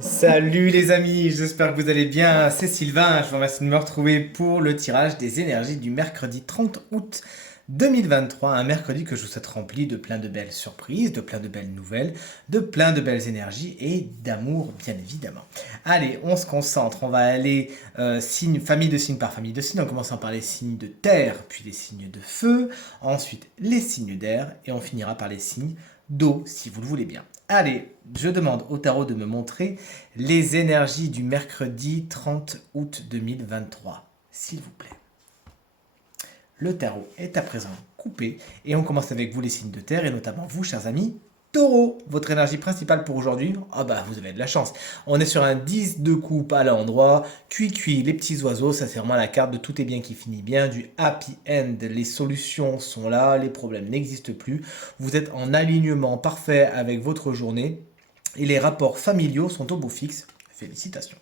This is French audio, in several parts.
Salut les amis, j'espère que vous allez bien. C'est Sylvain, je vous remercie de me retrouver pour le tirage des énergies du mercredi 30 août 2023. Un mercredi que je vous souhaite rempli de plein de belles surprises, de plein de belles nouvelles, de plein de belles énergies et d'amour bien évidemment. Allez, on se concentre, on va aller famille de signes par famille de signes, en commençant par les signes de terre, puis les signes de feu, ensuite les signes d'air et on finira par les signes d'eau si vous le voulez bien. Allez, je demande au tarot de me montrer les énergies du mercredi 30 août 2023, s'il vous plaît. Le tarot est à présent coupé et on commence avec vous les signes de terre et notamment vous, chers amis, Taureau. Votre énergie principale pour aujourd'hui, ah bah vous avez de la chance. On est sur un 10 de coupe à l'endroit, cuit, les petits oiseaux, ça c'est vraiment la carte de tout est bien qui finit bien, du happy end. Les solutions sont là, les problèmes n'existent plus. Vous êtes en alignement parfait avec votre journée et les rapports familiaux sont au beau fixe. Félicitations.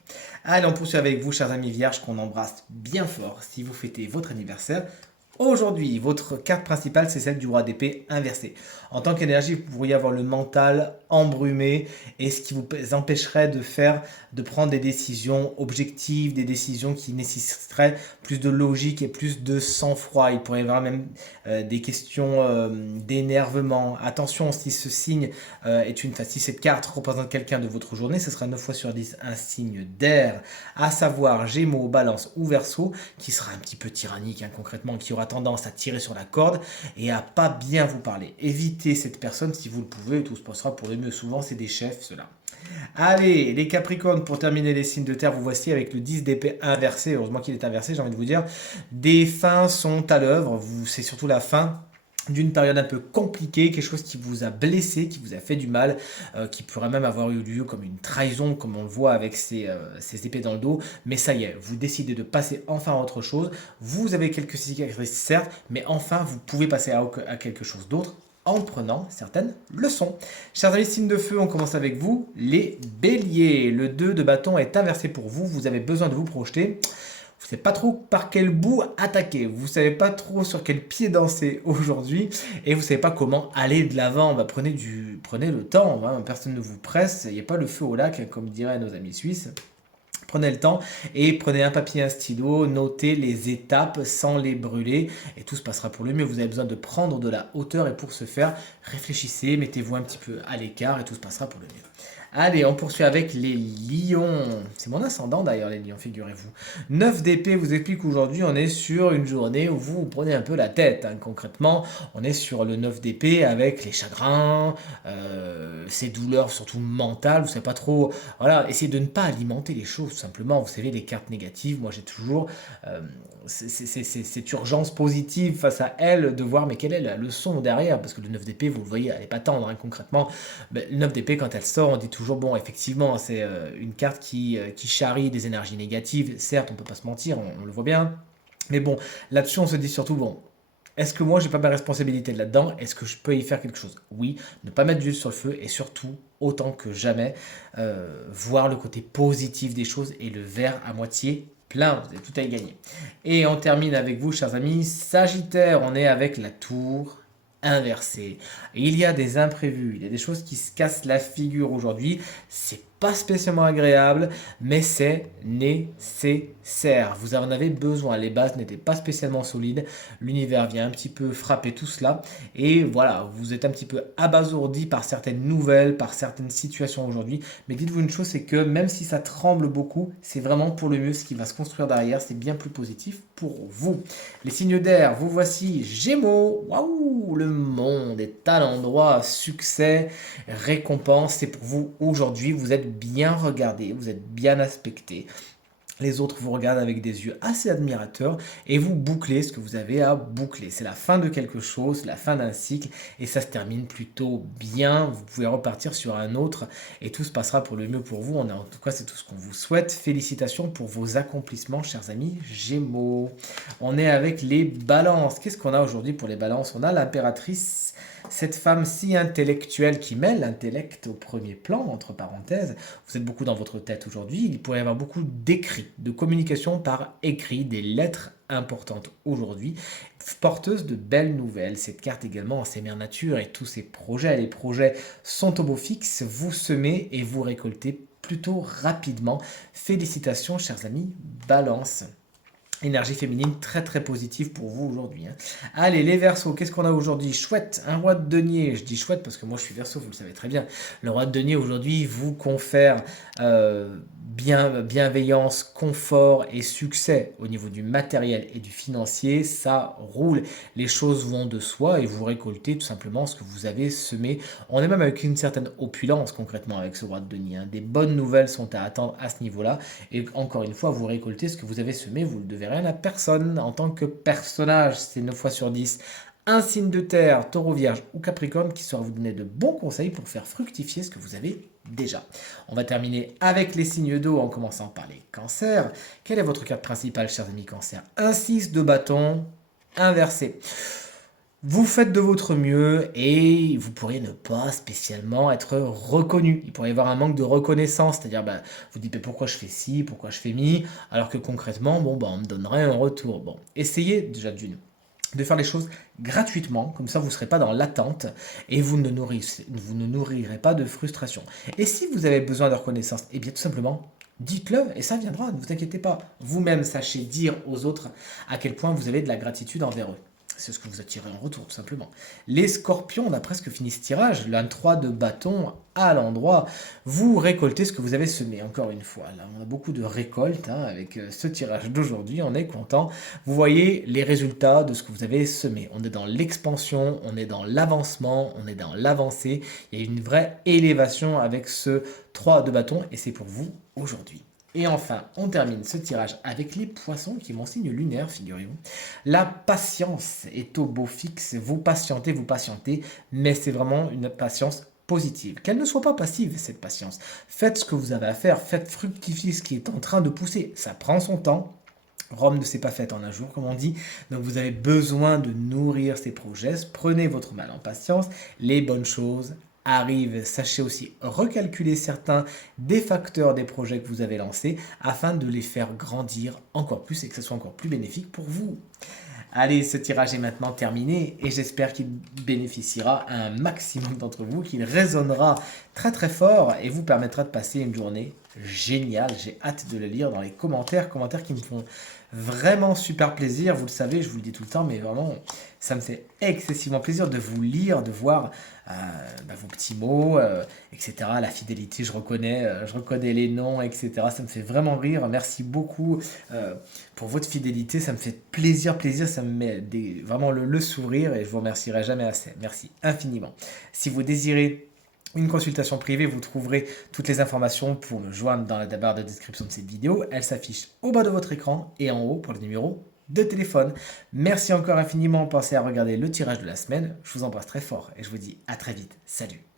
Allez, on poursuit avec vous, chers amis vierges, qu'on embrasse bien fort si vous fêtez votre anniversaire. Aujourd'hui, votre carte principale, c'est celle du roi d'épée inversé. En tant qu'énergie, vous pourriez avoir le mental embrumé et ce qui vous empêcherait de prendre des décisions objectives, des décisions qui nécessiteraient plus de logique et plus de sang-froid. Il pourrait y avoir même des questions d'énervement. Attention, si ce signe si cette carte représente quelqu'un de votre journée, ce sera 9 fois sur 10 un signe d'air, à savoir Gémeaux, Balance ou Verseau, qui sera un petit peu tyrannique concrètement, qui aura tendance à tirer sur la corde et à pas bien vous parler. Évitez cette personne si vous le pouvez, tout se passera pour le mieux. Souvent, c'est des chefs, ceux-là. Allez, les Capricornes, pour terminer les signes de terre, vous voici avec le 10 d'épée inversé. Heureusement qu'il est inversé, j'ai envie de vous dire. Des fins sont à l'œuvre. C'est surtout la fin d'une période un peu compliquée, quelque chose qui vous a blessé, qui vous a fait du mal, qui pourrait même avoir eu lieu comme une trahison, comme on le voit avec ces épées dans le dos. Mais ça y est, vous décidez de passer enfin à autre chose. Vous avez quelques cicatrices, certes, mais enfin, vous pouvez passer à quelque chose d'autre en prenant certaines leçons. Chers amis, signes de feu, on commence avec vous, les béliers. Le 2 de bâton est inversé pour vous, vous avez besoin de vous projeter. Vous ne savez pas trop par quel bout attaquer, vous ne savez pas trop sur quel pied danser aujourd'hui et vous ne savez pas comment aller de l'avant. Bah, prenez le temps, hein, personne ne vous presse, il n'y a pas le feu au lac comme diraient nos amis suisses. Prenez le temps et prenez un papier, un stylo, notez les étapes sans les brûler et tout se passera pour le mieux. Vous avez besoin de prendre de la hauteur et pour ce faire, réfléchissez, mettez-vous un petit peu à l'écart et tout se passera pour le mieux. Allez, on poursuit avec les lions. C'est mon ascendant d'ailleurs, les lions, figurez-vous. 9 d'épée vous explique qu'aujourd'hui, on est sur une journée où vous prenez un peu la tête. Concrètement, on est sur le 9 d'épée avec les chagrins, ces douleurs surtout mentales. Vous savez pas trop. Voilà, essayez de ne pas alimenter les choses, tout simplement. Vous savez, les cartes négatives, moi j'ai toujours euh, cette urgence positive face à elle de voir mais quelle est la leçon derrière. Parce que le 9 d'épée, vous le voyez, elle n'est pas tendre concrètement. Mais le 9 d'épée, quand elle sort, on dit toujours, bon, effectivement, c'est une carte qui charrie des énergies négatives. Certes, on peut pas se mentir, on le voit bien. Mais bon, là-dessus, on se dit surtout, bon, est-ce que moi, j'ai pas ma responsabilité là-dedans? Est-ce que je peux y faire quelque chose? Oui, ne pas mettre d'huile sur le feu et surtout, autant que jamais, voir le côté positif des choses et le verre à moitié plein. Vous avez tout à y gagner. Et on termine avec vous, chers amis, Sagittaire. On est avec la tour inversée. Et il y a des imprévus, il y a des choses qui se cassent la figure aujourd'hui. C'est pas spécialement agréable, mais c'est nécessaire. Vous en avez besoin. Les bases n'étaient pas spécialement solides. L'univers vient un petit peu frapper tout cela. Et voilà, vous êtes un petit peu abasourdi par certaines nouvelles, par certaines situations aujourd'hui. Mais dites-vous une chose, c'est que même si ça tremble beaucoup, c'est vraiment pour le mieux ce qui va se construire derrière. C'est bien plus positif pour vous. Les signes d'air, vous voici Gémeaux. Waouh, le monde est à l'endroit. Succès, récompense, c'est pour vous aujourd'hui. Vous êtes bien regardé, vous êtes bien aspecté. Les autres vous regardent avec des yeux assez admirateurs et vous bouclez ce que vous avez à boucler. C'est la fin de quelque chose, la fin d'un cycle et ça se termine plutôt bien. Vous pouvez repartir sur un autre et tout se passera pour le mieux pour vous. En tout cas, c'est tout ce qu'on vous souhaite. Félicitations pour vos accomplissements, chers amis Gémeaux. On est avec les balances. Qu'est-ce qu'on a aujourd'hui pour les balances? On a l'impératrice, cette femme si intellectuelle qui met l'intellect au premier plan, entre parenthèses. Vous êtes beaucoup dans votre tête aujourd'hui. Il pourrait y avoir beaucoup d'écrits, de communication par écrit, des lettres importante aujourd'hui, porteuse de belles nouvelles. Cette carte également, c'est Mère Nature et tous ces projets. Les projets sont au beau fixe, vous semez et vous récoltez plutôt rapidement. Félicitations, chers amis, Balance. Énergie féminine très très positive pour vous aujourd'hui, hein. Allez, les Verseaux, qu'est-ce qu'on a aujourd'hui? Chouette, un roi de denier. Je dis chouette parce que moi je suis Verseau, vous le savez très bien. Le roi de denier aujourd'hui vous confère bienveillance, confort et succès au niveau du matériel et du financier. Ça roule, les choses vont de soi et vous récoltez tout simplement ce que vous avez semé. On est même avec une certaine opulence concrètement avec ce roi de denier, hein. Des bonnes nouvelles sont à attendre à ce niveau-là. Et encore une fois, vous récoltez ce que vous avez semé, vous ne devez rien à personne en tant que personnage. C'est 9 fois sur 10 un signe de terre, taureau, vierge ou capricorne qui saura vous donner de bons conseils pour faire fructifier ce que vous avez déjà. On va terminer avec les signes d'eau en commençant par les cancers. Quelle est votre carte principale, chers amis cancers? Un 6 de bâton inversé. Vous faites de votre mieux et vous pourriez ne pas spécialement être reconnu. Il pourrait y avoir un manque de reconnaissance, c'est-à-dire vous dites mais pourquoi je fais ci, pourquoi je fais mi, alors que concrètement, on me donnerait un retour. Bon, essayez déjà de faire les choses gratuitement, comme ça vous ne serez pas dans l'attente et vous ne nourrirez pas de frustration. Et si vous avez besoin de reconnaissance, eh bien tout simplement, dites-le et ça viendra, ne vous inquiétez pas. Vous-même sachez dire aux autres à quel point vous avez de la gratitude envers eux. C'est ce que vous attirez en retour, tout simplement. Les scorpions, on a presque fini ce tirage. L'un 3 de bâton à l'endroit. Vous récoltez ce que vous avez semé, encore une fois. Là, on a beaucoup de récoltes avec ce tirage d'aujourd'hui. On est content. Vous voyez les résultats de ce que vous avez semé. On est dans l'expansion, on est dans l'avancement, on est dans l'avancée. Il y a une vraie élévation avec ce 3 de bâton et c'est pour vous aujourd'hui. Et enfin, on termine ce tirage avec les poissons qui est mon signe lunaire, figurez-vous. La patience est au beau fixe, vous patientez, mais c'est vraiment une patience positive. Qu'elle ne soit pas passive, cette patience. Faites ce que vous avez à faire, faites fructifier ce qui est en train de pousser. Ça prend son temps. Rome ne s'est pas faite en un jour, comme on dit. Donc vous avez besoin de nourrir ces projets. Prenez votre mal en patience. Les bonnes choses arrive, sachez aussi recalculer certains des facteurs des projets que vous avez lancés afin de les faire grandir encore plus et que ce soit encore plus bénéfique pour vous. Allez, ce tirage est maintenant terminé et j'espère qu'il bénéficiera à un maximum d'entre vous, qu'il résonnera très très fort et vous permettra de passer une journée géniale. J'ai hâte de le lire dans les commentaires qui me font vraiment super plaisir. Vous le savez, je vous le dis tout le temps, mais vraiment, ça me fait excessivement plaisir de vous lire, de voir vos petits mots, etc. La fidélité, je reconnais les noms, etc. Ça me fait vraiment rire. Merci beaucoup pour votre fidélité. Ça me fait plaisir. Ça me met vraiment le sourire et je vous remercierai jamais assez. Merci infiniment. Si vous désirez une consultation privée, vous trouverez toutes les informations pour me joindre dans la barre de description de cette vidéo. Elle s'affiche au bas de votre écran et en haut pour le numéro de téléphone. Merci encore infiniment. Pensez à regarder le tirage de la semaine. Je vous embrasse très fort et je vous dis à très vite. Salut!